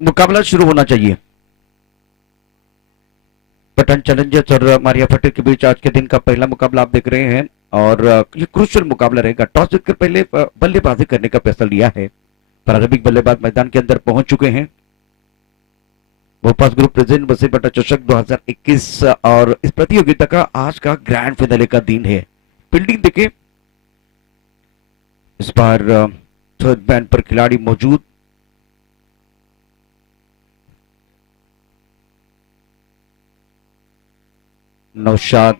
मुकाबला शुरू होना चाहिए। पठान चैलेंजर्स और मारिया पटेल के बीच आज के दिन का पहला मुकाबला आप देख रहे हैं और ये क्रूशियल मुकाबला रहेगा। टॉस जीतकर पहले बल्लेबाजी करने का फैसला लिया है। प्रारंभिक बल्लेबाज मैदान के अंदर पहुंच चुके हैं। भोपाल ग्रुप प्रेजेंट बसे बटा चषक 2021 और इस प्रतियोगिता का आज का ग्रैंड फाइनल का दिन है। फील्डिंग देखे, इस बार थर्ड मैन पर खिलाड़ी मौजूद। नौशाद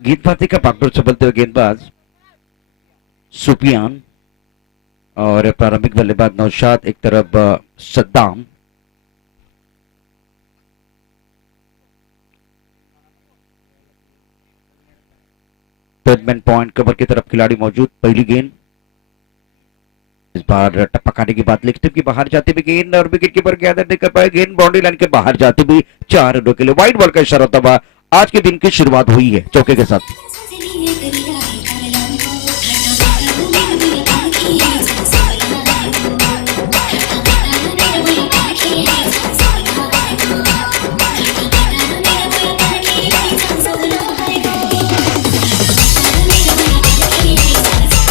गेंदबाजी का बागडोर संभलते हुए गेंदबाज सुफियान और प्रारंभिक बल्लेबाज नौशाद, एक तरफ सद्दाम। थर्डमैन पॉइंट कवर की तरफ खिलाड़ी मौजूद। पहली गेंद इस बार टप्पा खाने की बात, लेग स्टंप की बाहर जाती हुई गेंद और विकेट कीपर गैदर नहीं कर पाए। गेंद बाउंड्री लाइन के बाहर जाती हुई 4 रनों के लिए वाइड बॉल का इशारा होता हुआ आज के दिन की शुरुआत हुई है चौके के साथ।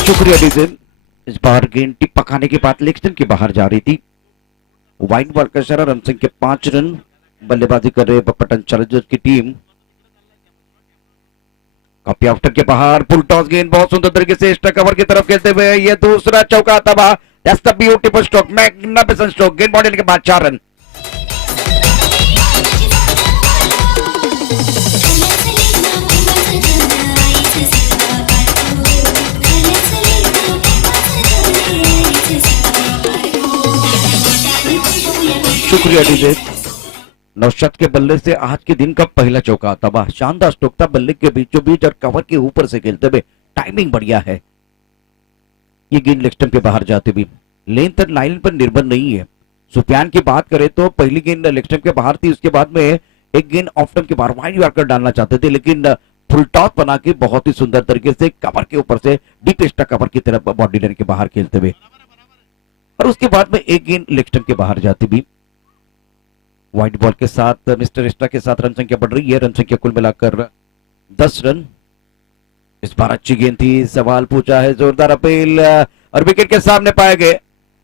शुक्रिया डीजल। इस बार गेंद टिप्पा खाने के बाद लेग स्टंप के बाहर जा रही थी। वाइड बॉल का इशारा, रन संख्या 5 रन। बल्लेबाजी कर रहे पटन चैलेंजर्स की टीम। कॉपी आफ्टर के बाहर फुल टॉस गेंद बहुत सुंदर तरीके से एक्स्ट्रा कवर की तरफ खेलते हुए ये दूसरा चौका तबाह। That's the beautiful stroke, magnificent stroke. गेंद बॉडी के बाद 4 रन। शुक्रिया डीजे। नौशाद के बल्ले से आज के दिन का पहला चौका तबाह। शानदार स्ट्रोक था, बल्ले के बीचों बीच और कवर के ऊपर से खेलते हुए। टाइमिंग बढ़िया है। ये गेंद लेग स्टंप के बाहर जाते हुए लेंथ और लाइन पर निर्भर नहीं है। सुफियान की बात करें तो पहली गेंद लेग स्टंप के बाहर थी, उसके बाद में एक गेंद ऑफ स्टंप के बाहर वाइड यॉर्कर डालना चाहते थे, लेकिन फुल टॉस बना के बहुत ही सुंदर तरीके से कवर के ऊपर से डीप एक्स्ट्रा कवर की तरफ बॉडी लाइन के बाहर खेलते हुए और उसके बाद में एक गेंद लेग स्टंप के बाहर जाती भी। व्हाइट बॉल के साथ मिस्टर एक्स्ट्रा के साथ रन संख्या बढ़ रही है। रन संख्या कुल मिलाकर 10 रन। इस बार अच्छी गेंद थी, सवाल पूछा है, जोरदार अपील और विकेट के सामने पाए गए।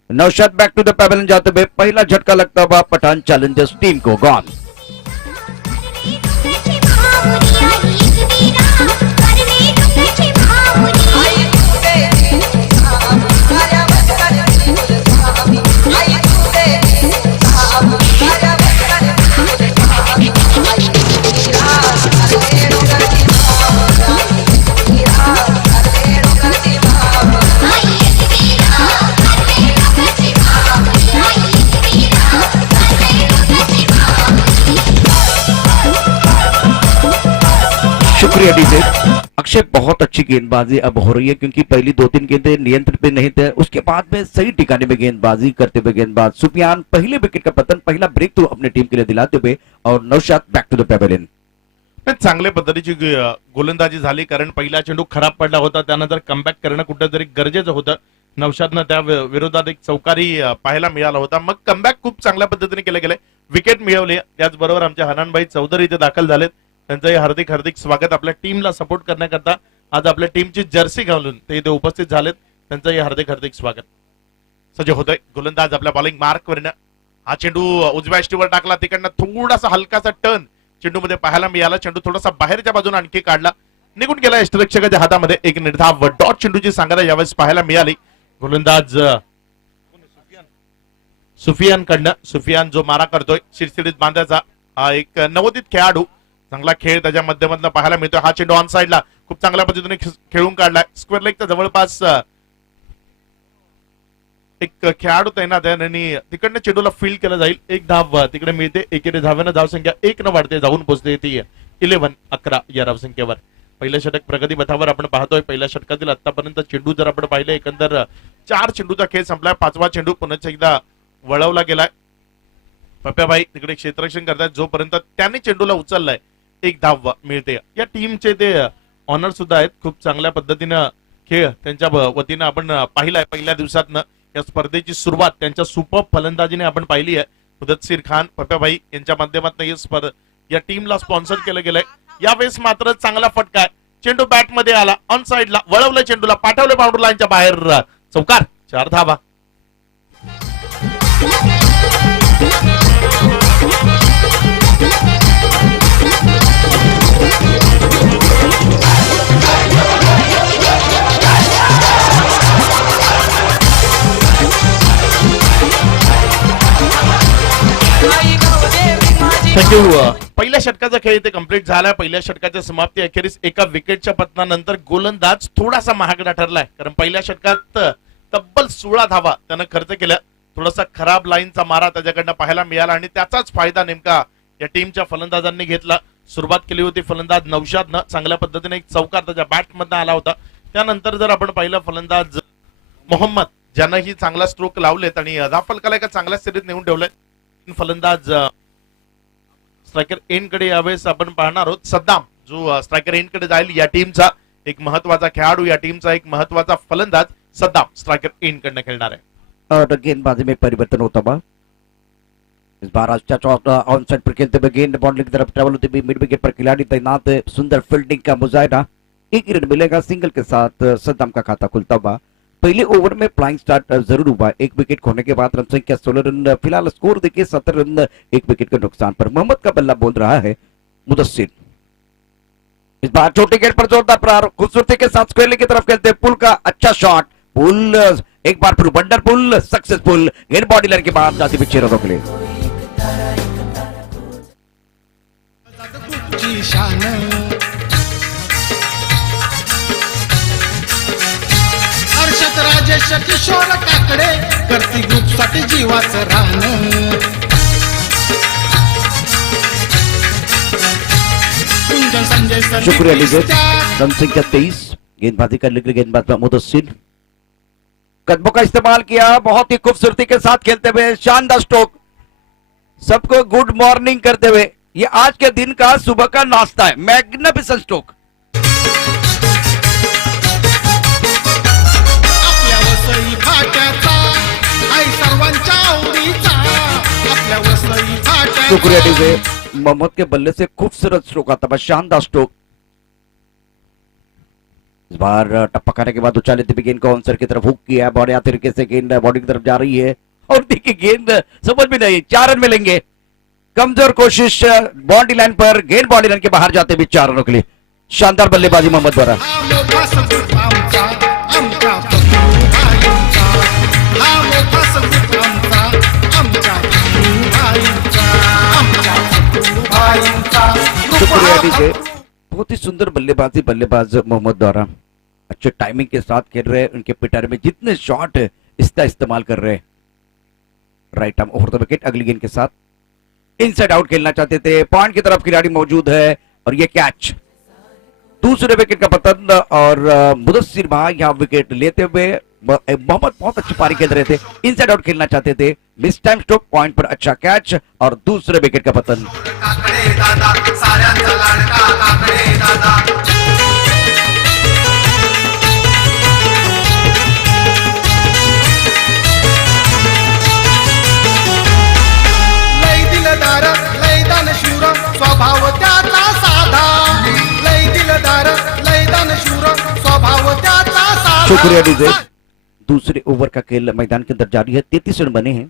Naushad back to the pavilion जाते हुए पहला झटका लगता हुआ पठान चैलेंजर्स टीम को। गॉन। शुक्रिया डीजे। अक्षय, बहुत अच्छी गेंदबाजी अब हो रही है क्योंकि पहली 2-3 गेंदें नियंत्रण पे नहीं थे, उसके बाद में सही ठिकाने में गेंदबाजी करते हुए गेंदबाज सुफियान पहले विकेट का पतन, पहिला ब्रेक थ्रू अपनी टीम के लिए दिलाते हुए और Naushad back to the pavilion. चांगल्या पद्धतीची गोलंदाजी झाली, कारण पहिला चेंडू खराब पडला होता, त्यानंतर कमबॅक करणं कुठेतरी गरजेचं होतं। नौशादनं त्या विरोधात एक चौकारी पाहायला मिळाला होता, मग कमबॅक खूप चांगल्या पद्धतीने केले गेले, विकेट मिळवली। त्याचबरोबर आमचे हनानभाई चौधरी इथे दाखल झालेत, त्यांचंही हार्दिक हार्दिक स्वागत। आपल्या टीमला सपोर्ट करण्याकरता आज आपल्या टीमची जर्सी घालून ते इथे उपस्थित झालेत, त्यांचंही हार्दिक हार्दिक स्वागत। सज्ज होतोय गोलंदाज आपल्या बॉलिंग मार्कवरनं। हा चेंडू उजव्या ष्टीवर टाकला, तिकडनं थोडासा हलकासा टर्न चेंडू मध्ये पाहायला मिळाला। चेंडू थोडासा बाहेरच्या बाजूने आणखी काढला, निघून गेला यष्टिरक्षकाच्या हातामध्ये। एक निर्धाव डॉट चेंडूची सांगायला यावेळेस पाहायला मिळाली। गोलंदाज सुफियान कडनं, सुफियान जो मारा करतोय शिरशिडीत बांधायचा, हा एक नवोदित खेळाडू, चांगला खेळ त्याच्या माध्यमातून पाहायला मिळतोय। हा चेंडू ऑन साइडला खूप चांगल्या पद्धतीने खेळून काढलाय, स्क्वेअर लेगच्या जवळपास एक खेळाडू तैनात आहे आणि तिकडनं चेंडूला फील्ड केलं जाईल। एक धाव तिकडे मिळते, एकेरी धाव्यानं धावसंख्या 1 न वाढते, जाऊन पोहोचते ती 11 या धावसंख्येवर. पहिलं षटक प्रगती पथावर आपण पाहतोय. पहिल्या षटकातील आतापर्यंत चेंडू जर आपण पाहिले एकंदर 4 चेंडूचा खेळ संपलाय. 5वा चेंडू पुन्हा एकदा वळवला गेलाय. पप्प्याबाई तिकडे क्षेत्ररक्षण करतात. जोपर्यंत त्यांनी चेंडूला उचललाय 1 धाव मिळते. या टीमचे ते ऑनर सुद्धा आहेत. खूप चांगल्या पद्धतीनं खेळ त्यांच्या वतीनं आपण पाहिलाय. पहिल्या दिवसातनं या स्पर्धेची सुरुवात त्यांच्या सुपर फलंदाजीने आपण पाहिली आहे. मुदस्सीर खान, पप्प्याबाई यांच्या माध्यमातून या टीमला स्पॉन्सर केलं गेलंय. यावेळेस मात्र चांगला फटका आहे. चेंडू बॅट मध्ये आला, ऑन साइडला वळवलं, चेंडूला पाठवलं बाउंड्री लाईनच्या बाहेर. चौकार, 4 धावा. थँक्यू. पहिल्या षटकाचा खेळ इथे कंप्लीट झालाय. पहिल्या षटकाच्या समाप्ती अखेरीस एका विकेटच्या पतनानंतर गोलंदाज थोडासा महागडा ठरलाय. कारण पहिल्या षटकात तब्बल 16 धावा त्यानं खर्च केल्या. थोडासा खराब लाईनचा मारा त्याच्याकडनं पाहायला मिळाला आणि त्याचाच फायदा नेमका या टीमच्या फलंदाजांनी घेतला. सुरुवात केली होती फलंदाज नौशादनं. चांगल्या पद्धतीने एक चौकार त्याच्या बॅटमधनं आला होता. त्यानंतर जर आपण पाहिलं फलंदाज मोहम्मद ज्यांनाही चांगला स्ट्रोक लावलेत आणि फलकाला एका चांगल्या सिरीज नेऊन ठेवलेत. फलंदाज स्ट्रायकर एंड कडे यावेळेस आपण पाहणार आहोत. सद्दाम जो स्ट्रायकर एंड कडे जाईल. या टीमचा एक महत्वाचा खेळाडू, या टीमचा एक महत्वाचा फलंदाज सद्दाम स्ट्रायकर एंड कडनं खेळणार आहे. और गेंदबाजी में परिवर्तन होता हुआ इस बार अच्छा चौथा ऑन साइड पर खेलते हुए गेंद बाउंड्री की तरफ ट्रेवल होते हुए मिड विकेट पर खिलाड़ी तैनात है. सुंदर फील्डिंग का मुजाहिरा. 1 रन मिलेगा. सिंगल के साथ सद्दाम का खाता खुलता हुआ. पहले ओवर में फ्लाइंग स्टार्ट जरूर हुआ. 1 विकेट खोने के बाद रन संख्या 16 रन. फिलहाल स्कोर देखिए 17 रन 1 विकेट के नुकसान पर. मोहम्मद का बल्ला बोल रहा है मुदस्सिर. इस बार छोटी गेंद पर जोरदार प्रहार खूबसूरती के साथ स्क्वेयर की तरफ खेलते. पुल का अच्छा शॉट. पुल एक बार फिर वंडरफुल सक्सेसफुल. गेंद बॉडी लाइन के बाद जाती हुई 6 रनों के लिए. राजेश किशोर काकडे करती ग्रुपसाठी जीवाचं रान. कुंजन संजय शुक्रिया लीजिए. रन संख्या 23. गेंदबाजी कर निकले गेंदबाज मुदस्सिर. कदमों का इस्तेमाल किया. बहुत ही खूबसूरती के साथ खेलते हुए शानदार स्ट्रोक. सबको गुड मॉर्निंग करते हुए. ये आज के दिन का सुबह का नाश्ता है. Magnificent stroke. शुक्रिया डीजे. मोहम्मद के बल्ले से खूबसूरत स्ट्रोक आता है. शानदार स्ट्रोक. इस बार टप्पा खाने के बाद उछाले थे गेंद को आंसर की तरफ हुक किया. बढ़िया तरीके से गेंद बॉडी की तरफ जा रही है और देखिए गेंद समझ में नहीं. 4 रन मिलेंगे. कमजोर कोशिश बाउंड्री लाइन पर. गेंद बाउंड्री लाइन के बाहर जाते भी 4 रनों के लिए. शानदार बल्लेबाजी मोहम्मद द्वारा. शुक्रिया डीजे. बहुत ही सुंदर बल्लेबाजी बल्लेबाज मोहम्मद द्वारा. अच्छे टाइमिंग के साथ खेल रहे हैं. उनके पिटारे में जितने शॉट है इसका इस्तेमाल कर रहे हैं. Right arm over the wicket. अगली गेंद के साथ इनसाइड आउट खेलना चाहते थे. पॉइंट की तरफ खिलाड़ी मौजूद है और ये कैच. दूसरे विकेट का पतन और मुदस्सिर भाई यहां विकेट लेते हुए. मोहम्मद बहुत अच्छी पारी खेल रहे थे. इनसाइड आउट खेलना चाहते थे. Miss time stroke. पॉइंट पर अच्छा कैच और दूसरे विकेट का पतन. लय दिलदार लय दानशूर स्वभाव त्याचा साधा. लय दिलदार लय दानशूर स्वभाव त्याचा साधा. शुक्रिया डीजे. दूसरे ओवर का खेल मैदान के अंदर जारी है. 33 रन बने हैं.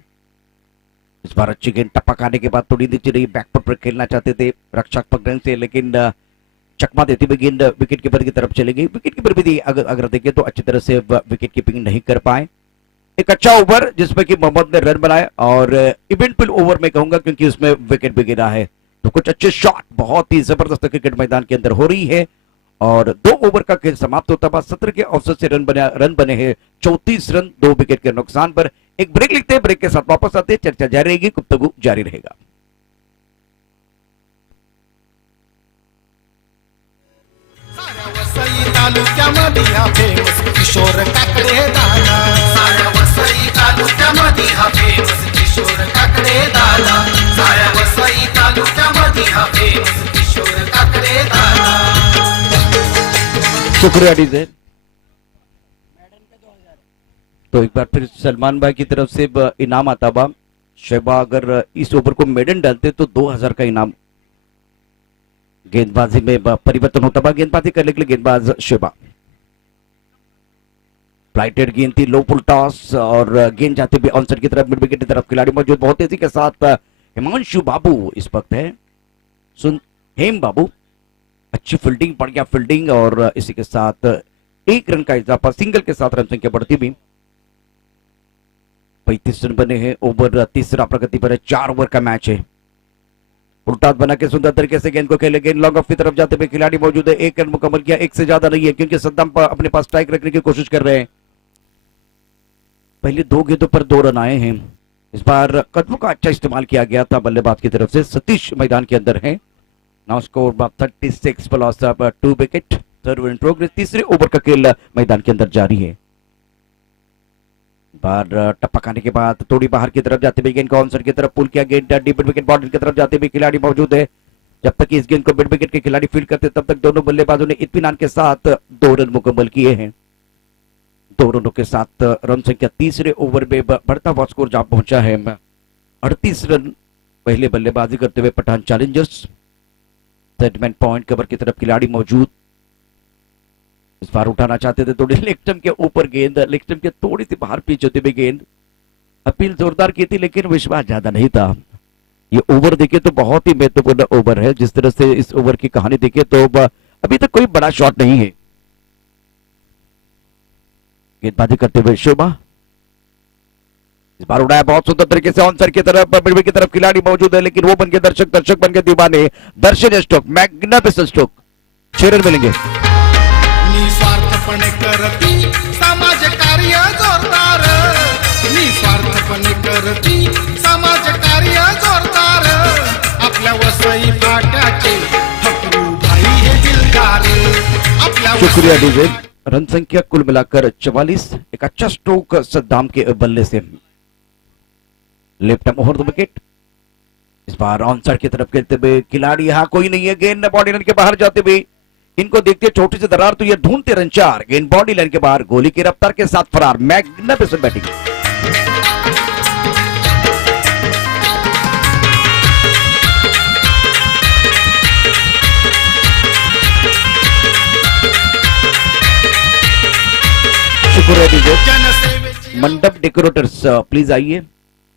इस बार अच्छी गेंद टप्पा खाने के बाद थोड़ी नीचे रही. बैकफुट पर खेलना चाहते थे रक्षक पकड़ने से, लेकिन चकमा देते हुए गेंद विकेट कीपर की तरफ चली गई. विकेट कीपर भी अगर देखें तो अच्छी तरह से विकेट कीपिंग नहीं कर पाए. एक अच्छा ओवर जिसमें कि मोहम्मद ने रन बनाए और इवेंटफुल ओवर में कहूंगा क्योंकि उसमें विकेट भी गिरा है. तो कुछ अच्छे शॉट. बहुत ही जबरदस्त क्रिकेट मैदान के अंदर हो रही है और 2 ओवर का खेल समाप्त होता हुआ 17 के औसत से रन बने हैं. 34 रन 2 विकेट के नुकसान पर. एक ब्रेक लिखते हैं. ब्रेक के साथ वापस आते हैं. चर्चा जारी रहेगी. गुफ्तगू जारी रहेगा. साऱ्या वसई तालुक्यामध्ये हा फेमस किशोर काकडे दादा. साऱ्या वसई तालुक्यामध्ये हा फेमस किशोर काकडे दादा. साऱ्या वसई तालुक्यामध्ये हा फेमस किशोर काकडे दादा. शुक्रिया डीजे। तो एक बार फिर सलमान भाई की तरफ से इनाम आता बा। शोएबा अगर इस ओवर को मेडन डालते तो 2000 का इनाम। गेंदबाजी में परिवर्तन होता बा। गेंदबाजी करने के लिए गेंदबाज शोएबा। फ्लाइटेड गेंद थी, लो फुल टॉस और गेंद जाते हुए ऑनसाइड की तरफ, मिड विकेट की तरफ खिलाड़ी मौजूद बहुत तेजी के साथ हिमांशु बाबू इस वक्त है। सुन हेम बाबू, अच्छी फील्डिंग, बढ़िया फील्डिंग और इसी के साथ एक रन का इजाफा, सिंगल के साथ रन संख्या बढ़ती भी। 35 रन बने हैं। ओवर तीसरा प्रगति पर है। 4 ओवर का मैच है। उल्टा बना के सुंदर तरीके से गेंद को खेले। गेंद लॉन्ग ऑफ की तरफ जाते हुए खिलाड़ी मौजूद है। एक रन मुकम्मल किया, एक से ज्यादा नहीं है क्योंकि सद्दाम अपने पास स्ट्राइक रखने की कोशिश कर रहे हैं। पहले 2 गेंदों पर 2 रन आए हैं। इस बार कदमों का अच्छा इस्तेमाल किया गया था बल्लेबाज की तरफ से। सतीश मैदान के अंदर है। Now score 36 plus 2 wicket. Third over in progress. तीसरे ओवर का खेल मैदान के अंदर जारी है। बार टप्पा खाने के बाद थोड़ी बाहर की तरफ जाते हुए गेंद को ऑनसाइड की तरफ पुल किया। गेंद डीप विकेट बाउंड्री की तरफ जाते हुए खिलाड़ी मौजूद है। जब तक इस गेंद को मिड विकेट के खिलाड़ी फील्ड करते तब तक दोनों बल्लेबाजों ने इत्मीनान के साथ 2 रन मुकम्मल किए हैं। 2 रनों के साथ रन संख्या तीसरे ओवर में बढ़ता हुआ स्कोर जहां पहुंचा है 38 रन। पहले बल्लेबाजी करते हुए पठान चैलेंजर्स। सेटमेंट पॉइंट कवर की तरफ खिलाड़ी मौजूद। इस बार उठाना चाहते थे, थोड़ी लेग स्टंप के ऊपर गेंद, लेग स्टंप के थोड़ी सी बाहर पिच होते हुए गेंद। अपील जोरदार की थी लेकिन विश्वास ज्यादा नहीं था। ये ओवर देखे तो बहुत ही महत्वपूर्ण ओवर है। जिस तरह से इस ओवर की कहानी देखे तो अभी तक कोई बड़ा शॉट नहीं है। गेंदबाजी करते हुए शोभा। इस बार उड़ाया बहुत सुंदर तरीके से ऑनसाइड की तरफ, मिडवे की तरफ खिलाड़ी मौजूद है लेकिन वो बन के दर्शक, दर्शक बन के दीवाने। दर्शन स्ट्रोक, मैग्निफिसेंट स्ट्रोक। 6 रन मिलेंगे। निस्वार्थपणे करती समाज कार्य जोरदार. निस्वार्थपणे करती समाज कार्य जोरदार. आपल्या वसई फाट्याचे ठकरू भाई हे दिलदार. आपल्या शुक्रिया डीजे। रन संख्या कुल मिलाकर 44। एक अच्छा स्ट्रोक सद्दाम के बल्ले से। Left arm over the wicket. इस बार ऑनसाइड की तरफ खेलते हुए खिलाड़ी, यहां कोई नहीं है। गेंद बॉडी लाइन के बाहर जाते हुए इनको देखते छोटी सी दरार तो ये ढूंढते रन 4। गेंद बॉडी लाइन के बाहर, गोली की रफ्तार के साथ फरार। Magnificent batting. शुक्रिया डीजे। जनसेवेची मंडप डेकोरेटर्स प्लीज आइए।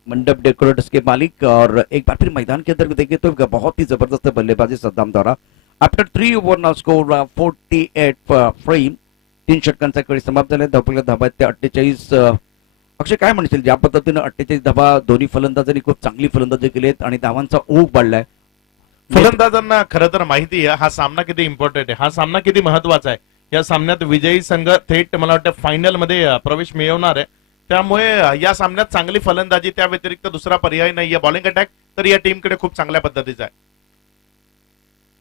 मंडप डेकोरेटर्स के मालिक। और एक बार फिर मैदान के अंदर देखें तो बहुत ही जबरदस्त बल्लेबाजी सद्दाम द्वारा। आफ्टर 3 ओव्हर नाव स्कोर 48 फ्रेम। 3 षटकांचा खेळ समाप्त झाला। धावपैकी धाबा आहेत त्या 48। अक्षय काय म्हणतील, ज्या पद्धतीने 48 धाबा दोन्ही फलंदाजांनी खूप चांगली फलंदाजी केली आहेत आणि धावांचा ओघ वाढलाय। फलंदाजांना खरं तर माहिती आहे हा सामना किती इम्पॉर्टंट आहे, हा सामना किती महत्वाचा आहे। या सामन्यात विजयी संघ थेट मला वाटतं फायनल मध्ये प्रवेश मिळवणार आहे। त्यामुळे या सामन्यात चांगली फलंदाजी, त्या व्यतिरिक्त दुसरा पर्याय नाहीये। बॉलिंग अटॅक तर या टीमकडे खूप चांगल्या पद्धतीचा आहे।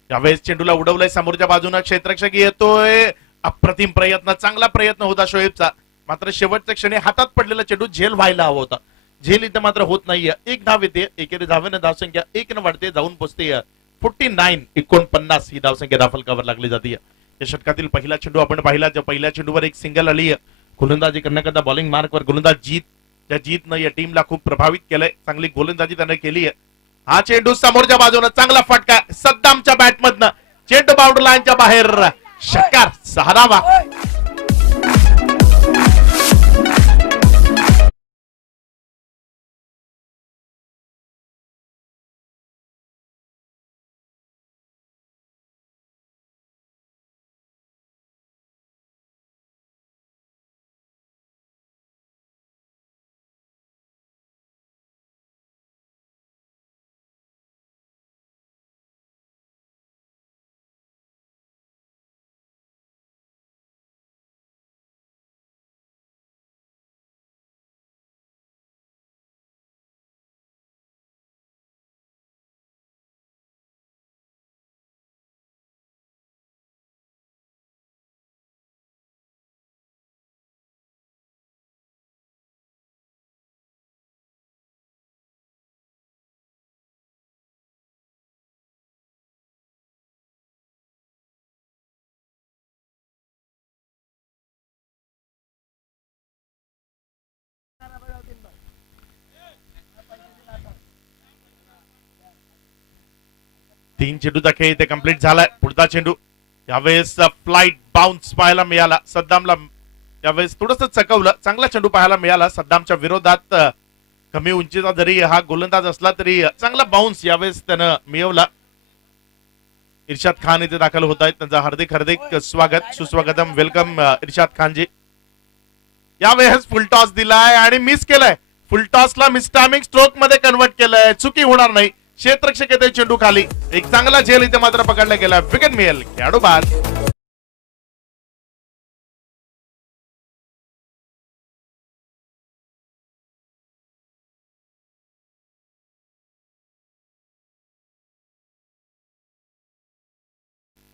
यावेळेस चेंडूला उडवलंय समोरच्या बाजूने, क्षेत्ररक्षक येतोय। अप्रतिम प्रयत्न, चांगला प्रयत्न होता शोएबचा, मात्र शेवटच्या क्षणी हातात पडलेला चेंडू झेल व्हायला हवा होता। झेल इथं मात्र होत नाहीये। एक धाव येते, एकेरी धावेने धावसंख्या 1 न वाढते, जाऊन पोहोचते 49 ही धावसंख्या दाफलकावर लागली जाते। या षटकातील पहिला चेंडू आपण पाहिला, ज्या पहिल्या चेंडूवर एक सिंगल आली गोलंदाजी करण्याकरता बॉलिंग मार्कवर गोलंदाज जीत। त्या जीतनं या टीमला खूप प्रभावित केलंय, चांगली गोलंदाजी त्याने केली आहे। हा चेंडू समोरच्या बाजूने चांगला फटका सद्दामच्या बॅटमधनं, चेंडू बाउंड्री लाईनच्या बाहेर, षटकार 6वा। 3 चेंडूचा खेळ इथे कंप्लीट झालाय. पुढचा चेंडू यावेळेस फ्लाइट बाउन्स पाहायला मिळाला सद्दामला. यावेळेस थोडस चकवलं. चांगला चेंडू पाहायला मिळाला सद्दामच्या विरोधात. कमी उंचीचा जरी हा गोलंदाज असला तरी चांगला बाउन्स यावेळेस त्यानं मिळवला. इर्शाद खान इथे दाखल होत आहेत. त्यांचं हार्दिक हार्दिक स्वागत, सुस्वागतम, वेलकम इर्शाद खानजी. यावेळेस फुल टॉस दिलाय आणि मिस केलाय. फुल टॉसला मिस टायमिंग स्ट्रोक मध्ये कन्वर्ट केलंय. चुकी होणार नाही. क्षेत्ररक्षक येते चेंडू खाली. एक चांगला झेल इथे मात्र पकडला गेला. विकेट मिळेल. खेळाडू बाद.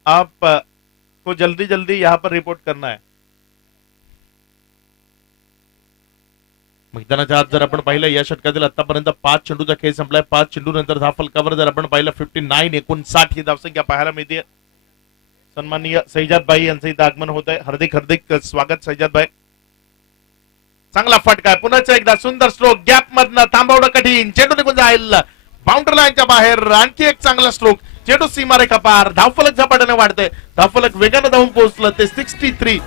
आप को जल्दी जल्दी यहाँ पर रिपोर्ट करना है. मैदानाच्या आत जर आपण पाहिलं या षटकातील आतापर्यंत 5 चेंडूचा खेळ संपलाय. 5 चेंडू नंतर 10 फलकावर जर आपण पाहिलं 59-59 ही धावसंख्या पाहायला मिळते. सन्माननीय सैजादभाई यांचं इथं आगमन होत आहे. हार्दिक हार्दिक स्वागत सैजादभाई. चांगला फटका आहे. पुन्हा एकदा सुंदर स्ट्रोक. गॅप मधनं थांबवणं कठीण. चेंडू निघून जाईल बाउंड्री लाईनच्या बाहेर. आणखी एक चांगला स्ट्रोक. चेंडू सीमारेखा पार. धावफलक झपाट्याने वाढते. धावफलक वेगाने धावून पोहोचलं ते 63.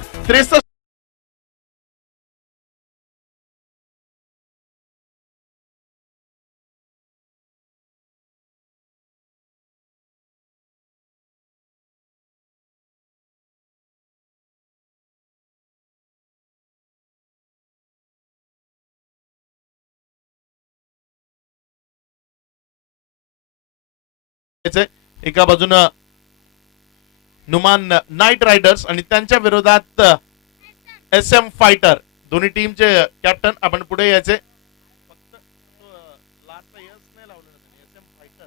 एका बाजूनं नुमान नाईट रायडर्स आणि त्यांच्या विरोधात SM फायटर. दोन्ही टीमचे कॅप्टन. आपण पुढे यायचे. फक्त लास्ट यस नाही लावलं. SM fighter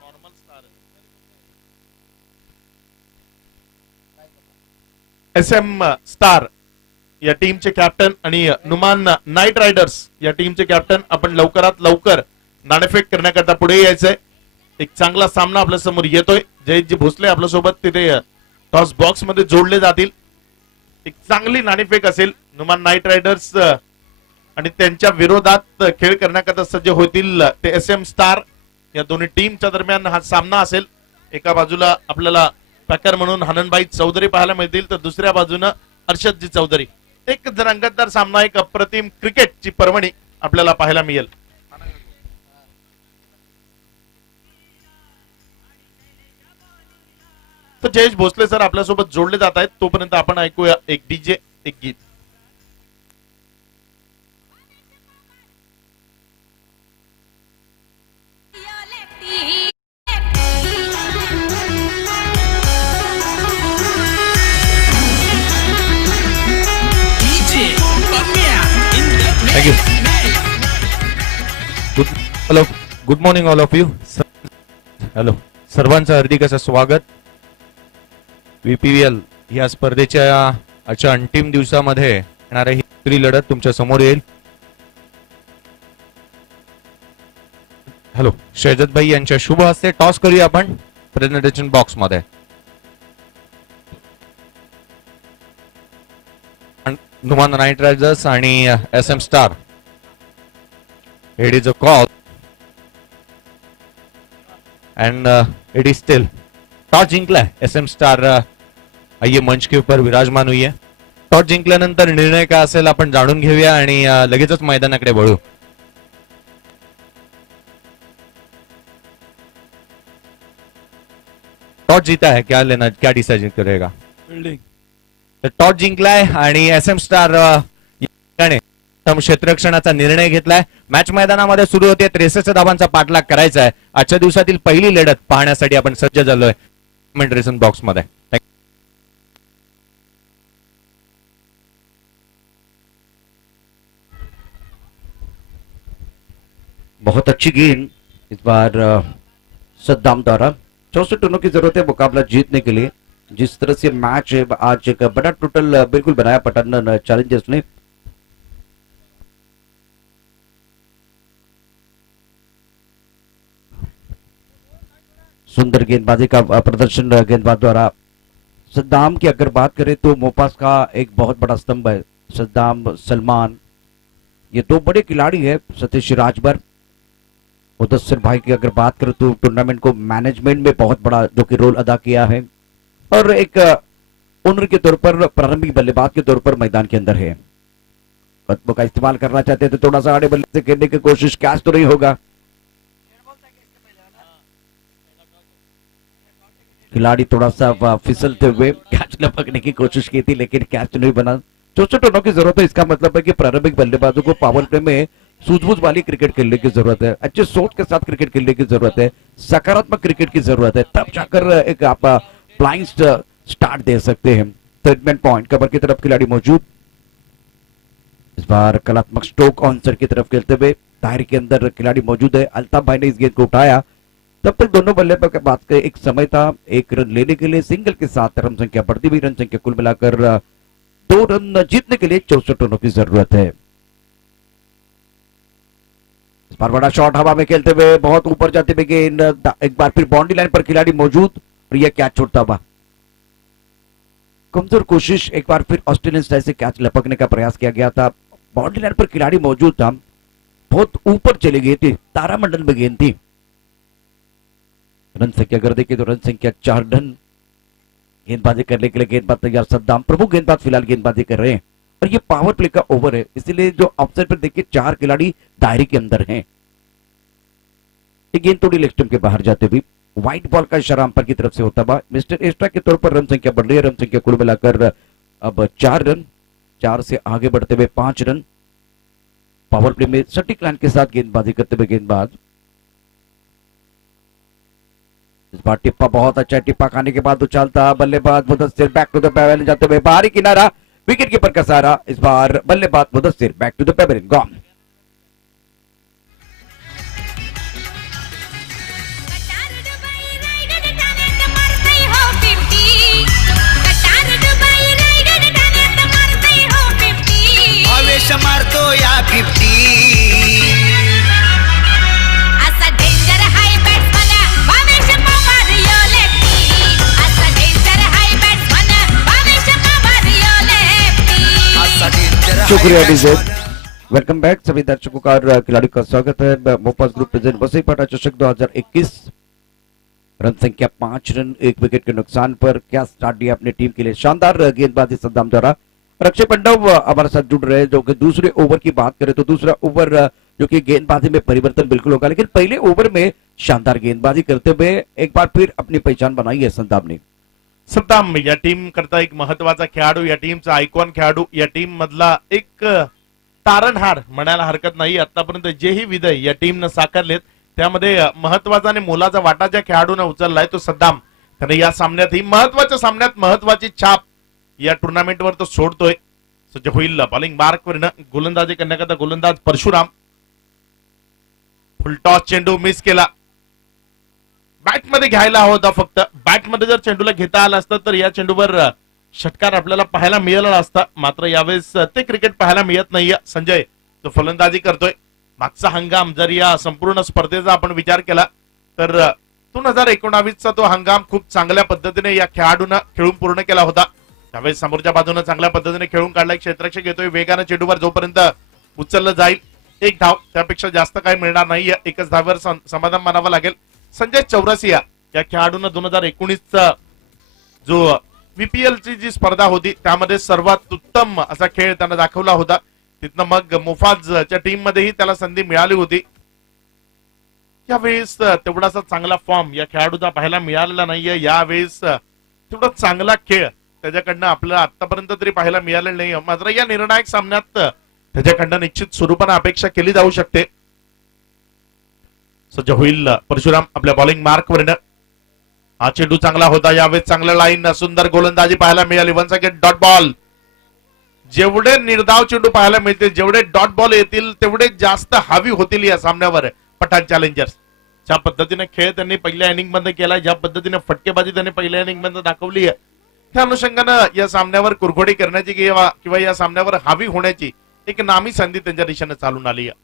normal star. SM star या टीमचे कॅप्टन आणि नुमान नाईट रायडर्स या टीमचे कॅप्टन. आपण लवकरात लवकर नाणेफेक करण्याकरता पुढे यायचंय. एक चांगला सामना आपल्या समोर येतोय. जयजी भोसले आपल्या सोबत तिथे टॉस बॉक्स मध्ये जोडले जातील. एक चांगली नाणेफेक असेल. नुमान नाईट रायडर्स आणि त्यांच्या विरोधात खेळ करण्याकरता सज्ज होतील ते SM स्टार. या दोन्ही टीमच्या दरम्यान हा सामना असेल. एका बाजूला आपल्याला पॅकर म्हणून हननभाई चौधरी पाहायला मिळतील तर दुसऱ्या बाजूनं अर्षदजी चौधरी. एक रंगतदार सामना. एक अप्रतिम क्रिकेटची पर्वणी आपल्याला पाहायला मिळेल. तर जयेश भोसले सर आपल्यासोबत जोडले जात आहेत. तोपर्यंत आपण ऐकूया एक डीजे, एक गीत. Thank you. Hello. Good morning all of you. Hello. सर्वांचं हार्दिक असं स्वागत. VPL या स्पर्धेच्या आजच्या अंतिम दिवसामध्ये येणारी ही दुसरी लढत तुमच्या समोर येईल. हॅलो. शहजाद भाई यांच्या शुभ हस्ते टॉस करूया आपण प्रेझेंटेशन बॉक्स मध्ये. नुमान नाईट रायडर्स आणि SM star. It is a call and it is still toss जिंकलाय SM स्टार. आइए मंच के ऊपर विराजमान हुई है. टॉस जिंकल्यानंतर निर्णय काय असेल आपण जाणून घेऊया आणि लगेचच मैदानाकडे वळू. टॉस जीता है, क्या लेना, क्या डिसाइड करेगा? फील्डिंग. टॉस जिंकलाय आणि SM स्टार क्षेत्ररक्षणाचा निर्णय घेतलाय. मॅच मैदानामध्ये सुरू होते. 63 धावांचा पाठलाग करायचा आहे. आजच्या दिवसातील पहिली लढत पाहण्यासाठी आपण सज्ज झालोय कमेंटेशन बॉक्स मध्ये. बहुत अच्छी गेंद इस बार सद्दाम द्वारा. 64 रनों की जरूरत है मुकाबला जीतने के लिए. जिस तरह से मैच आज एक बड़ा टोटल बिल्कुल बनाया पटन चैलेंजर्स ने. सुंदर गेंदबाजी का प्रदर्शन गेंदबाज द्वारा सद्दाम की अगर बात करें तो मोपास का एक बहुत बड़ा स्तंभ है सद्दाम, सलमान, ये दो बड़े खिलाड़ी है। सतीश राजभर, मुदस्सिर भाई की अगर बात करें तो टूर्नामेंट को मैनेजमेंट में बहुत बड़ा जो कि रोल अदा किया है और एक ओनर के तौर पर, प्रारंभिक बल्लेबाज के तौर पर मैदान के अंदर है। कदमों का इस्तेमाल करना चाहते हैं तो थोड़ा सा आड़े बल्ले से खेलने की कोशिश, कैच तो नहीं होगा। खिलाड़ी थोड़ा सा फिसलते हुए कैच लपकने की कोशिश की थी लेकिन कैच नहीं बना। 64 रनों की जरूरत है, इसका मतलब है कि प्रारंभिक बल्लेबाजों को पावर प्ले में सूझबूझ वाली क्रिकेट खेलने की जरूरत है, अच्छे सोच के साथ क्रिकेट खेलने की जरूरत है, सकारात्मक क्रिकेट की जरूरत है, तब जाकर एक आप फ्लाइंग स्टार्ट दे सकते हैं। ट्रीटमेंट पॉइंट कवर की तरफ खिलाड़ी मौजूद, इस बार कलात्मक स्ट्रोक ऑनसर की तरफ खेलते हुए दायरे के अंदर खिलाड़ी मौजूद है। अल्ताफ भाई ने इस गेंद को उठाया, तब तक दोनों बल्लेबाज के बात के एक समय था एक रन लेने के लिए, सिंगल के साथ रन संख्या बढ़ती हुई, रन संख्या कुल मिलाकर 2 रन जीतने के लिए 64 रनों की जरूरत है। इस बार बड़ा शॉट हवा में खेलते हुए बहुत ऊपर जाते हुए गेंद, एक बार फिर बाउंड्री लाइन पर खिलाड़ी मौजूद और यह कैच छोड़ता हुआ। कमजोर कोशिश, एक बार फिर ऑस्ट्रेलियन स्टाइल से कैच लपकने का प्रयास किया गया था, बाउंड्री लाइन पर खिलाड़ी मौजूद था, बहुत ऊपर चली गई थी, तारामंडल में गेंद थी। रन संख्या अगर देखें तो रन संख्या 4 रन। गेंदबाजी करने के लिए गेंदबाज तैयार सद्दाम, प्रमुख गेंदबाज फिलहाल गेंदबाजी कर रहे हैं और ये पावर प्ले का ओवर है, इसलिए जो अवसर पर देखिए 4 खिलाड़ी दायरे के अंदर हैं। गेंद थोड़ी लेग स्टंप के बाहर जाते हुए व्हाइट बॉल का इशारा अंपायर की तरफ से होता हुआ मिस्टर एक्स्ट्रा के तौर पर रन संख्या बढ़ रही है। रन संख्या कुल मिलाकर अब 4 रन, 4 से आगे बढ़ते हुए 5 रन। पावर प्ले में सटीक लाइन के साथ गेंदबाजी करते हुए गेंदबाज, इस बार टिप्पा बहुत अच्छा है, टिप्पा खाने के बाद उछालता बल्लेबाज Mudassir back to the pavilion जाते हुए बाहरी किनारा, विकेट कीपर का सहारा, इस बार बल्लेबाज Mudassir back to the pavilion gone. Bhavesh मारतो या 50 असा डेंजर हाय बॅट्समन भावेश मारियो लेफ्टी असा डेंजर हाय बॅट्समन भावेश मारियो लेफ्टी असा डेंजर शुक्रिया डीजे। वेलकम बैक सभी दर्शकों का और खिलाड़ी का स्वागत है। मोपास ग्रुप प्रेजेंट वसई पाटा चषक 2021, रन संख्या 5 रन, 1 विकेट के नुकसान पर क्या स्टार्ट दिया अपनी टीम के लिए, शानदार गेंदबाजी सद्दाम द्वारा। अक्षय पांडव हमारे साथ जुड़ रहे हैं, जो कि दूसरे ओवर की बात करें तो दूसरा ओवर जो कि गेंदबाजी में परिवर्तन बिल्कुल होगा, लेकिन पहले ओवर में शानदार गेंदबाजी करते हुए एक बार फिर अपनी पहचान बनाई है सद्दाम ने। सद्दाम या टीम करता एक महत्वाचा खेळाडू, या टीमचा आयकॉन खेळाडू, या टीम मधला एक तारणहार म्हणायला हरकत नाही। आतापर्यंत जेही विजय या टीमनं साकारलेत त्यामध्ये महत्वाचा आणि मोलाचा वाटा ज्या खेळाडूने उचललाय तो सद्दाम। त्याने या सामन्यात ही महत्वाच्या सामन्यात महत्वाची छाप या टुर्नामेंटवर तो सोडतोय। सज्ज होईल बॉलिंग मार्कवरनं, गोलंदाजी करण्याकरता गोलंदाज परशुराम, फुल टॉस चेंडू मिस केला, बॅटमध्ये घ्यायला हवा होता, फक्त बॅटमध्ये जर चेंडूला घेता आला असतं तर या चेंडूवर षटकार आपल्याला पाहायला मिळाला असता, मात्र यावेळेस ते क्रिकेट पाहायला मिळत नाहीये। संजय तो फलंदाजी करतोय। मागचा हंगाम जर या संपूर्ण स्पर्धेचा आपण विचार केला तर 2019 चा तो हंगाम खूप चांगल्या पद्धतीने या खेळाडूंना खेळून पूर्ण केला होता। त्यावेळेस समोरच्या बाजूने चांगल्या पद्धतीने खेळून काढलाय, क्षेत्ररक्षक येतोय वेगाने चेंडूवर, जोपर्यंत उचललं जाईल 1 धाव, त्यापेक्षा जास्त काही मिळणार नाहीये, 1च धावेवर समाधान मानावं लागेल। संजय चौरसिया या खेळाडूंना 2019 चा जो VPL ची जी स्पर्धा होती त्यामध्ये सर्वात उत्तम असा खेळ त्यानं दाखवला होता, तिथनं मग मुफाजच्या टीम मध्येही त्याला संधी मिळाली होती। यावेळेस तेवढासा चांगला फॉर्म या खेळाडूचा पाहायला मिळालेला नाहीये, यावेळेस तेवढा चांगला खेळ त्याच्याकडनं आपल्याला आतापर्यंत तरी पाहायला मिळालेला नाही, मात्र या निर्णायक सामन्यात त्याच्याकडनं निश्चित स्वरूपाने अपेक्षा केली जाऊ शकते। सज्ज होईल परशुराम आपल्या बॉलिंग मार्कवरनं, हा चेंडू चांगला होता, यावेळेस चांगला लाईन, सुंदर गोलंदाजी पाहायला मिळाली, वन्स अगेन डॉट बॉल। जेवढे निर्धाव चेंडू पाहायला मिळतील, जेवढे डॉट बॉल येतील तेवढे जास्त हावी होतील या सामन्यावर पठाण चॅलेंजर्स। ज्या पद्धतीने खेळ त्यांनी पहिल्या इनिंग मध्ये केला, ज्या पद्धतीने फटकेबाजी त्यांनी पहिल्या इनिंग मध्ये दाखवली आहे, त्या अनुषंगानं या सामन्यावर कुरघोडी करण्याची किंवा या सामन्यावर हावी होण्याची एक नामी संधी त्यांच्या दिशेने चालून आली आहे।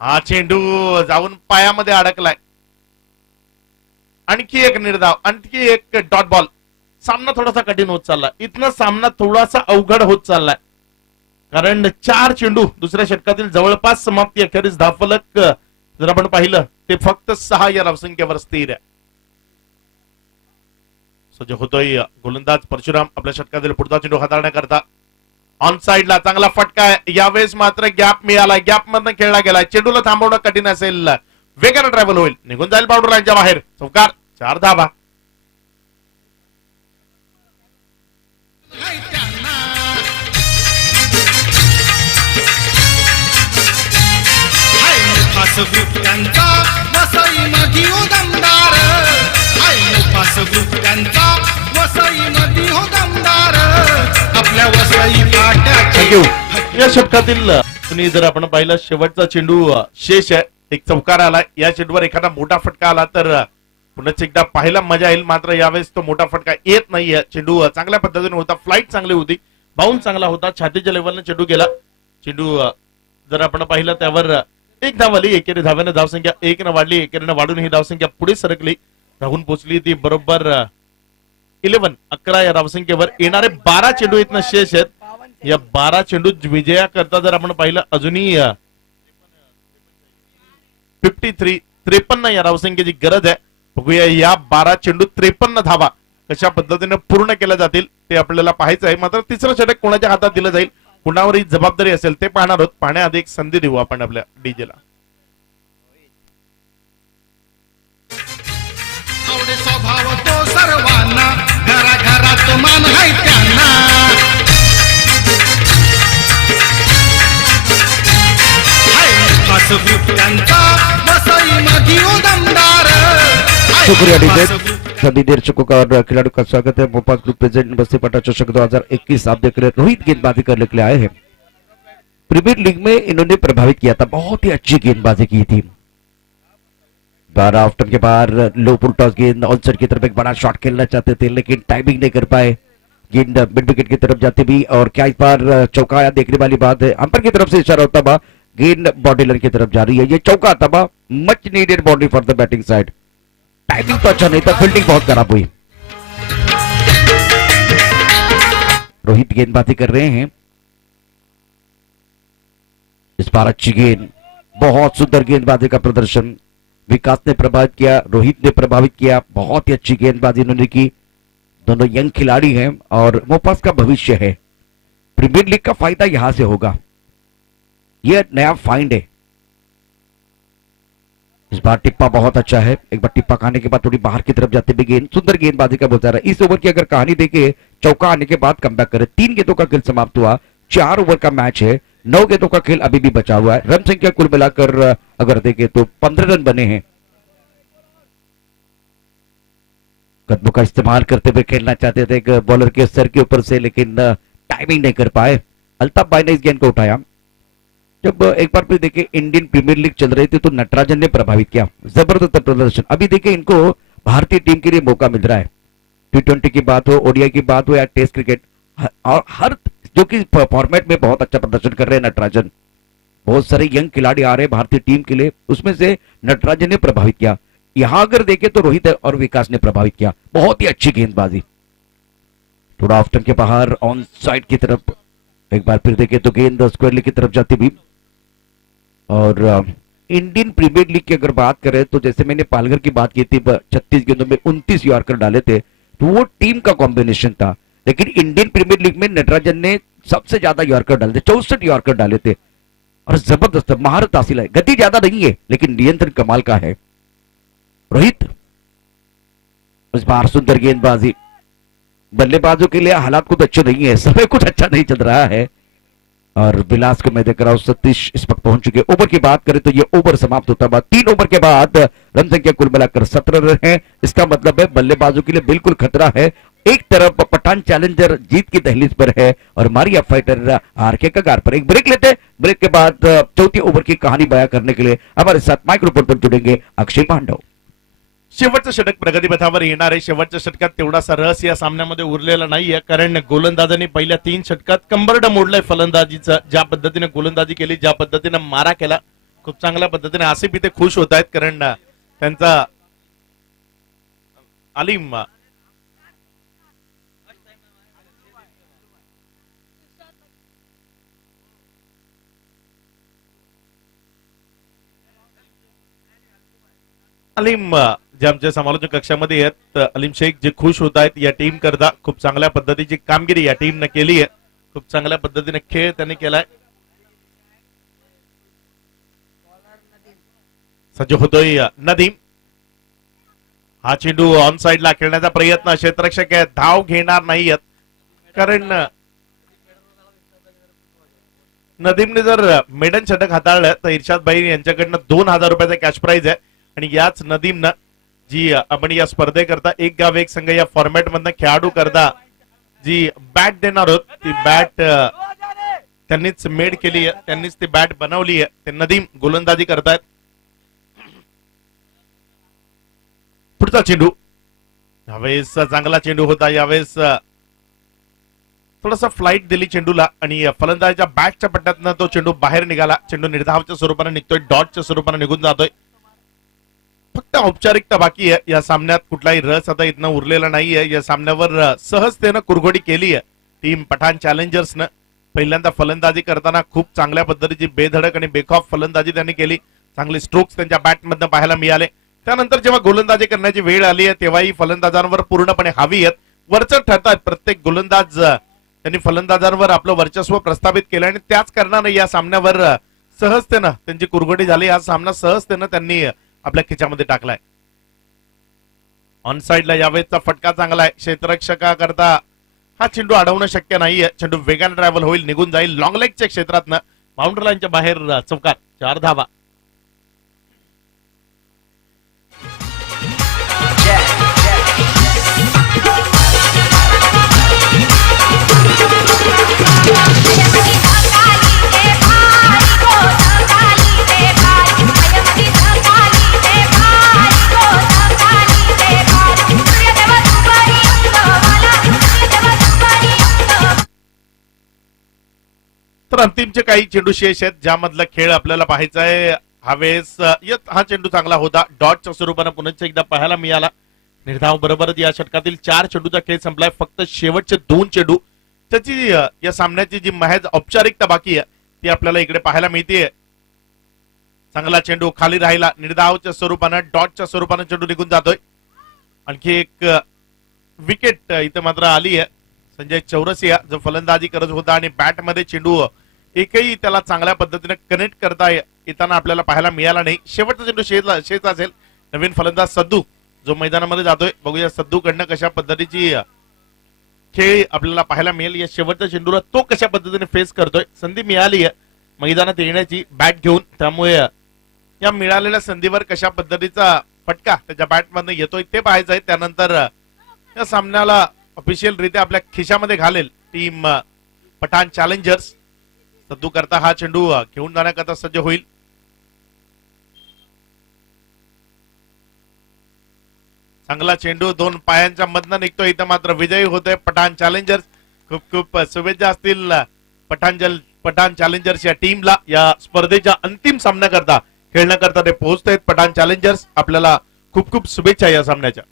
हा चेंडू जाऊन पायामध्ये अडकलाय, आणखी एक निर्धाव, आणखी एक डॉट बॉल। सामना थोडासा कठीण होत चाललाय. इथनं सामना थोडासा अवघड होत चाललाय, कारण 4 चेंडू दुसऱ्या षटकातील जवळपास समाप्ती अखेरीस धावफलक जर आपण पाहिलं ते फक्त 6 या धावसंख्येवर स्थिर आहे. सज्ज होतोय गोलंदाज परशुराम आपल्या षटकातील पुढचा चेंडू हाताळण्याकरता. ऑन साइडला चांगला फटका आहे. यावेळेस मात्र गॅप मिळाला, गॅप मधनं खेळला गेलाय. चेंडूला थांबवणं कठीण असेल, वेगानं ट्रॅव्हल होईल, निघून जाईल बाउंड्री लाईनच्या बाहेर. चौकार, 4 धावा. हाय त्यांना हाय मुफास ग्रुप त्यांचा वसई मधी हो दमदार. हाय मुफास ग्रुप त्यांचा वसई मधी हो दमदार. आपल्या वसई फाट्याचे थँक्यू. या षटकातील तुम्ही जर आपण पाहिलं शेवटचा चेंडू शेष आहे, एक चौकार आलाय. या चेंडूवर एखादा मोठा फटका आला तर पुन्हा एकदा पाहायला मजा येईल, मात्र यावेळेस तो मोठा फटका येत नाहीये. चेंडू चांगल्या पद्धतीने होता, फ्लाईट चांगली होती, बाउन्स चांगला होता, छातीच्या लेवलने चेंडू गेला. चेंडू जर आपण पाहिलं त्यावर 1 धाव आली. एकेरी धाव्याने धावसंख्या 1 न वाढली, एकेरीने वाढून ही धावसंख्या पुढे सरकली, राहून पोहोचली ती बरोबर 11 या धावसंख्येवर. येणारे 12 चेंडू इथनं शेष आहेत. या 12 चेंडू विजया करता जर आपण पाहिलं अजूनही 53 या धावसंख्येची गरज आहे. बघूया या 12 चेंडू 53 धावा कशा पद्धतीने पूर्ण केल्या जातील ते आपल्याला पाहायचं आहे. मात्र तिसरं षटक कोणाच्या हातात दिलं जाईल, कुणावर ही जबाबदारी असेल ते पाहणार आहोत. पाहण्याआधी एक संधी देऊ आपण आपल्या डीजेला. आवडे स्वभाव तो सर्वांना, घराघरात मान हाय त्यांना. हाय मुफास ग्रुप त्यांचा वसई मधी हो दमदार. हाय शुक्रिया मुफास डीजे. ग्रुप सभी दर्शकों का और खिलाड़ियों का स्वागत है. भोपाल ग्रुप प्रेसिडेंट बस्ती पटा चषक 2021 आप देख रहे हैं. रोहित गेंदबाजी करने के लिए आए हैं. प्रीमियर लीग में इन्होंने प्रभावित किया था, बहुत ही अच्छी गेंदबाजी की थी. 12 ऑफ टर्न के बाहर लो फुल टॉस गेंद ऑनसाइड की तरफ एक बड़ा शॉट खेलना चाहते थे, लेकिन टाइमिंग नहीं कर पाए. गेंद मिड विकेट की तरफ जाते भी, और क्या इस बार चौका आया देखने वाली बात है. अंपायर की तरफ से इशारा होता हुआ गेंद बॉडी लाइन की तरफ जा रही है. ये चौका आता हुआ, much needed boundary for the batting side. Timing तो अच्छा नहीं था, फील्डिंग बहुत खराब हुई. रोहित गेंदबाजी कर रहे हैं. इस बार अच्छी गेंद, बहुत सुंदर गेंदबाजी का प्रदर्शन. विकास ने प्रभावित किया, रोहित ने प्रभावित किया. बहुत ही अच्छी गेंदबाजी इन्होंने की. दोनों यंग खिलाड़ी हैं और मोपास का भविष्य है. प्रीमियर लीग का फायदा यहां से होगा. यह नया फाइंड है. इस बार टिप्पा बहुत अच्छा है. एक बार टिप्पा खाने के बाद थोड़ी बाहर की तरफ जाते भी गेंद, सुंदर गेंदबाजी का बोलता रहा. इस ओवर की अगर कहानी देखे, चौका आने के बाद कमबैक करे. 3 गेंदों का खेल समाप्त हुआ. 4 ओवर का मैच है. 9 गेंदों का खेल अभी भी बचा हुआ है. रन संख्या कुल मिलाकर अगर देखें तो 15 रन बने हैं. कदमों का इस्तेमाल करते हुए खेलना चाहते थे एक बॉलर के सर के ऊपर से, लेकिन टाइमिंग नहीं कर पाए. अल्ताफ भाई ने इस गेंद को उठाया. जब एक बार फिर देखे इंडियन प्रीमियर लीग चल रही थी तो नटराजन ने प्रभावित किया. जबरदस्त प्रदर्शन. अभी देखे इनको भारतीय टीम के लिए मौका मिल रहा है. T20 की बात हो, ओडीआई की बात हो या टेस्ट क्रिकेट, और हर जो कि फॉर्मेट में बहुत अच्छा प्रदर्शन कर रहे हैं नटराजन. बहुत सारे यंग खिलाड़ी आ रहे हैं भारतीय टीम के लिए, उसमें से नटराजन ने प्रभावित किया. यहां अगर देखें तो रोहित और विकास ने प्रभावित किया. बहुत ही अच्छी गेंदबाजी. थोड़ा ऑफ टर्न के बाहर ऑन साइड की तरफ एक बार फिर देखें तो गेंद स्क्वायर लेग की तरफ जाती भी. और इंडियन प्रीमियर लीग की अगर बात करें तो जैसे मैंने पालघर की बात की थी, 36 गेंदों में 29 यॉर्कर डाले थे, तो वो टीम का कॉम्बिनेशन था. लेकिन इंडियन प्रीमियर लीग में नटराजन ने सबसे ज्यादा यॉर्कर डाले थे, 64 यॉर्कर डाले थे. और जबरदस्त महारत हासिल है. गति ज्यादा नहीं है लेकिन नियंत्रण कमाल का है. रोहित इस बार सुंदर गेंदबाजी. बल्लेबाजों के लिए हालात कुछ अच्छे नहीं है, समय कुछ अच्छा नहीं चल रहा है. और विलास को मैं देख रहा हूं, सतीश इस वक्त पहुंच चुके. ओवर की बात करें तो ये ओवर समाप्त होता है. 3 ओवर के बाद रन संख्या कुल मिलाकर 17 रन है. इसका मतलब है बल्लेबाजों के लिए बिल्कुल खतरा है. एक तरफ पठान चैलेंजर जीत की दहलीज पर है और मारिया फाइटर हार के कगार पर. एक ब्रेक लेते हैं. ब्रेक के बाद चौथी ओवर की कहानी बयां करने के लिए हमारे साथ माइक्रोफोन पर जुड़ेंगे अक्षय पांडव. शेवटचं षटक प्रगतीपथावर येणार आहे. शेवटच्या षटकात तेवढासा रस या सामन्यामध्ये उरलेला नाहीये, कारण गोलंदाजांनी पहिल्या 3 षटकात कंबरड मोडलंय फलंदाजीचं. ज्या पद्धतीने गोलंदाजी केली, ज्या पद्धतीने मारा केला, खूप चांगल्या पद्धतीने आसिफ इथे खुश होत आहेत, कारण त्यांचा आलिम अलीम जे आमच्या समालोचक कक्षामध्ये आहेत अलीम शेख जे खुश होत आहेत या टीम करता खूप चांगल्या पद्धतीची कामगिरी या टीमने केली आहे. खूप चांगल्या पद्धतीने खेळ त्यांनी केलाय. सज्ज होतोय नदीम. हा चेंडू ऑन साइडला खेळण्याचा प्रयत्न. क्षेत्ररक्षक आहे, धाव घेणार नाहीयेत कारण नदीमने जर मेडन षटक हाताळलं तर इर्शाद भाई यांच्याकडनं 2,000 रुपयाचा कॅश प्राइज आहे. आणि याच नदीमनं जी आपण या स्पर्धेकरता एक गाव एक संघ या फॉर्मॅट मधनं खेळाडू करता जी बॅट देणार आहोत ती बॅट त्यांनीच मेड केली आहे, त्यांनीच ती बॅट बनवली आहे. ते नदीम गोलंदाजी करतायत. पुढचा चेंडू यावेळेस चांगला चेंडू होता. यावेळेस थोडासा फ्लाईट दिली चेंडूला आणि फलंदाजाच्या बॅटच्या पट्ट्यातनं तो चेंडू बाहेर निघाला. चेंडू निर्धावाच्या स्वरूपाने निघतोय, डॉटच्या स्वरूपाने निघून जातोय. फक्त औपचारिकता बाकी आहे या सामन्यात. कुठलाही रस आता इथनं उरलेला नाहीये. या सामन्यावर सहजतेनं कुरघोडी केली आहे टीम पठाण चॅलेंजर्सनं. पहिल्यांदा फलंदाजी करताना खूप चांगल्या पद्धतीची बेधडक आणि बेखौफ फलंदाजी त्यांनी केली. चांगले स्ट्रोक्स त्यांच्या बॅटमधनं पाहायला मिळाले. त्यानंतर जेव्हा गोलंदाजी करण्याची वेळ आली आहे तेव्हाही फलंदाजांवर पूर्णपणे हावी आहेत, वरचढ ठरतात. प्रत्येक गोलंदाज त्यांनी फलंदाजांवर आपलं वर्चस्व प्रस्थापित केलं आणि त्याच कारणाने या सामन्यावर सहजतेनं त्यांची कुरघोडी झाली. हा सामना सहजतेनं त्यांनी आपल्या खिच्यामध्ये टाकलाय. ऑन साइडला यावेळेसचा फटका चांगला आहे. क्षेत्ररक्षकाकरता हा चेंडू अडवणं शक्य नाहीये. चेंडू वेगाने ट्रॅव्हल होईल, निघून जाईल लॉंग लेगच्या क्षेत्रातनं. बाउंड्री लाईनच्या बाहेर चौकार. 4 धावा. तर अंतिमचे काही चेंडू शेष आहेत ज्यामधला खेळ आपल्याला पाहायचा आहे. हवेस हा चेंडू चांगला होता, डॉटच्या स्वरूपानं पुन्हा एकदा पाहायला मिळाला. निर्धाव बरोबरच या षटकातील 4 चेंडूचा खेळ संपलाय. फक्त शेवटचे 2 चेंडू त्याची या सामन्याची जी महज औपचारिकता बाकी आहे ती आपल्याला इकडे पाहायला मिळते. चांगला चेंडू खाली राहिला. निर्धावच्या स्वरूपानं डॉटच्या स्वरूपानं चेंडू निघून जातोय. आणखी एक विकेट इथं मात्र आली आहे. संजय चौरसिया जो फलंदाजी करत होता आणि बॅटमध्ये चेंडू एकही त्याला चांगल्या पद्धतीने कनेक्ट करता येताना आपल्याला पाहायला मिळाला नाही. शेवटचा चेंडू शेष असेल. नवीन फलंदाज सद्दू जो मैदानामध्ये जातोय. बघूया सद्दू कडनं कशा पद्धतीची खेळ आपल्याला पाहायला मिळेल. या शेवटच्या चेंडूला तो कशा पद्धतीने फेस करतोय. संधी मिळाली आहे मैदानात येण्याची बॅट घेऊन, त्यामुळे या मिळालेल्या संधीवर कशा पद्धतीचा फटका त्याच्या बॅटमधनं येतोय ते पाहायचं आहे. त्यानंतर या सामन्याला ऑफिशियल रित्या आपल्या खिशामध्ये घालेल टीम पठाण चॅलेंजर्स. सद्दू करता हा चेंडू घेऊन जाण्याकरता सज्ज होईल. चांगला चेंडू 2 पायांच्या मधनं निघतोय. इथं मात्र विजयी होतोय पठाण चॅलेंजर्स. खूप खूप शुभेच्छा असतील पठाण चॅलेंजर्स या टीमला. या स्पर्धेच्या अंतिम सामन्याकरता खेळण्याकरता ते पोहोचतायत पठाण चॅलेंजर्स. आपल्याला खूप खूप शुभेच्छा या सामन्याच्या.